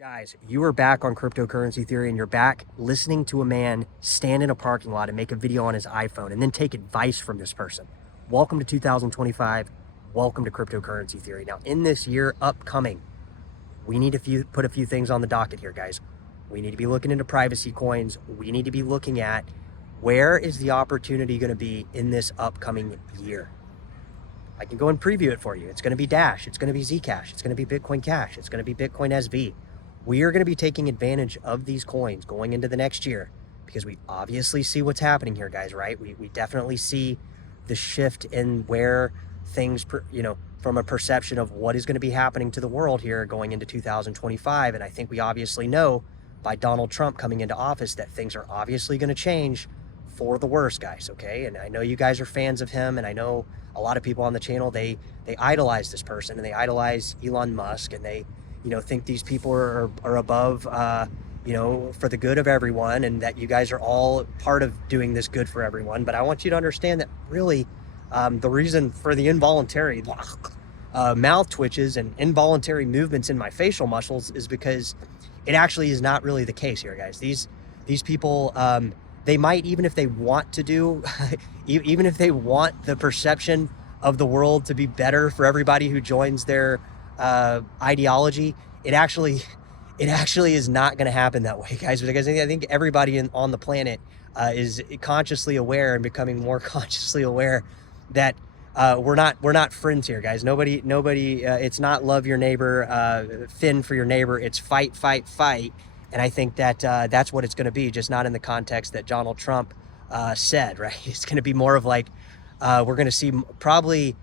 Guys, you are back on cryptocurrency theory and you're back listening to a man stand in a parking lot and make a video on his iPhone and then take advice from this person. Welcome to 2025. Welcome to cryptocurrency theory. Now, in this year upcoming, we need to put a few things on the docket here, guys. We need to be looking into privacy coins. We need to be looking at where is the opportunity going to be in this upcoming year. I can go and preview it for you. It's going to be Dash. It's going to be Zcash. It's going to be Bitcoin Cash. It's going to be Bitcoin SV. We are going to be taking advantage of these coins going into the next year because we obviously see what's happening here, guys, right? We definitely see the shift in where things, from a perception of what is going to be happening to the world here going into 2025. And I think we obviously know by Donald Trump coming into office that things are obviously going to change for the worse, guys, okay? And I know you guys are fans of him, and I know a lot of people on the channel, they idolize this person, and they idolize Elon Musk, and they think these people are above, for the good of everyone, and that you guys are all part of doing this good for everyone. But I want you to understand that really the reason for the involuntary mouth twitches and involuntary movements in my facial muscles is because it actually is not really the case here, guys. These people, they might, even if they want to do, even if they want the perception of the world to be better for everybody who joins their ideology, it actually is not going to happen that way, guys, because I think everybody on the planet is consciously aware and becoming more consciously aware that we're not friends here, guys. Nobody it's not love your neighbor, fin for your neighbor. It's fight. And I think that that's what it's going to be, just not in the context that Donald Trump said, right? It's going to be more of like we're going to see probably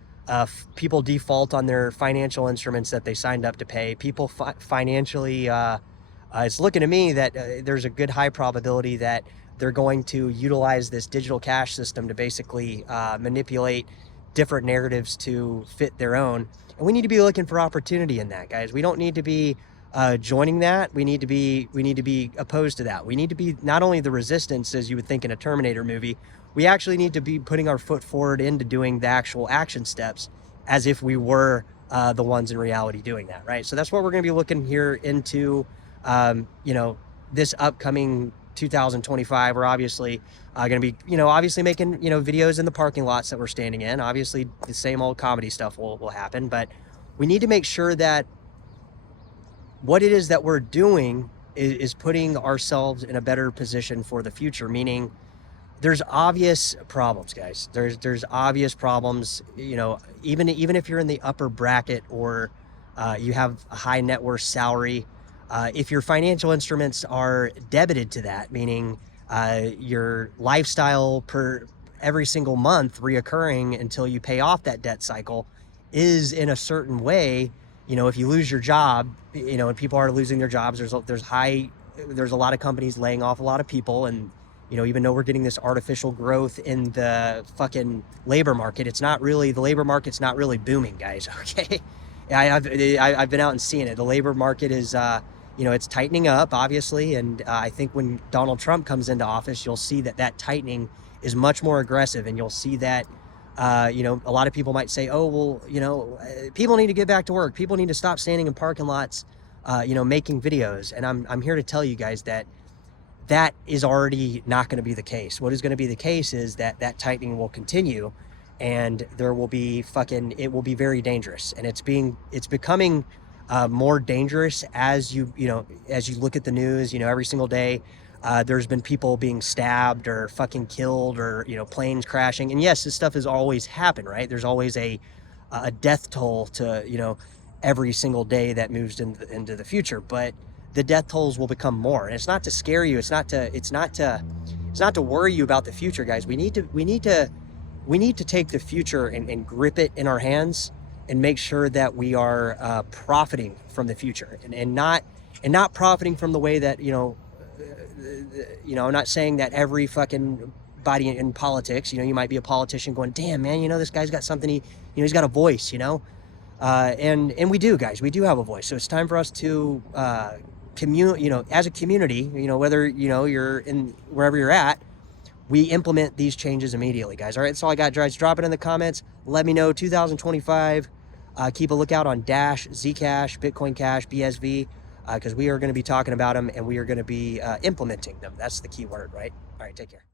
people default on their financial instruments that they signed up to pay. People financially, it's looking to me that there's a good high probability that they're going to utilize this digital cash system to basically manipulate different narratives to fit their own. And we need to be looking for opportunity in that, guys. We don't need to be joining that. We need to be opposed to that. We need to be not only the resistance, as you would think in a Terminator movie, we actually need to be putting our foot forward into doing the actual action steps as if we were the ones in reality doing that, right? So that's what we're going to be looking here into, this upcoming 2025. We're obviously going to be, obviously making, videos in the parking lots that we're standing in. Obviously, the same old comedy stuff will happen, but we need to make sure that what it is that we're doing is putting ourselves in a better position for the future, meaning there's obvious problems, guys. There's obvious problems, even if you're in the upper bracket or you have a high net worth salary, if your financial instruments are debited to that, meaning your lifestyle per every single month reoccurring until you pay off that debt cycle is in a certain way, if you lose your job, and people are losing their jobs, there's a lot of companies laying off a lot of people, and even though we're getting this artificial growth in the fucking labor market, the labor market's not really booming, guys, okay? I've been out and seeing it. The labor market is, it's tightening up, obviously, and I think when Donald Trump comes into office, you'll see that tightening is much more aggressive, and you'll see that, a lot of people might say, oh, well, people need to get back to work. People need to stop standing in parking lots, making videos. And I'm here to tell you guys that is already not going to be the case. What is going to be the case is that tightening will continue, and there will be it will be very dangerous. And it's becoming more dangerous as you look at the news, every single day. There's been people being stabbed or fucking killed or, planes crashing. And yes, this stuff has always happened, right? There's always a death toll to, every single day that moves into the future. But the death tolls will become more. And it's not to scare you. It's not to worry you about the future, guys. We need to take the future and grip it in our hands and make sure that we are profiting from the future and not profiting from the way that, I'm not saying that every fucking body in politics, you might be a politician going, damn, man, this guy's got something, he's got a voice, and we do, guys, we do have a voice. So it's time for us to as a community, whether, you're in wherever you're at, we implement these changes immediately, guys. All right, that's all I got, guys. Drop it in the comments. Let me know. 2025. Keep a lookout on Dash, Zcash, Bitcoin Cash, BSV. because we are going to be talking about them and we are going to be implementing them. That's the key word, right? All right, take care.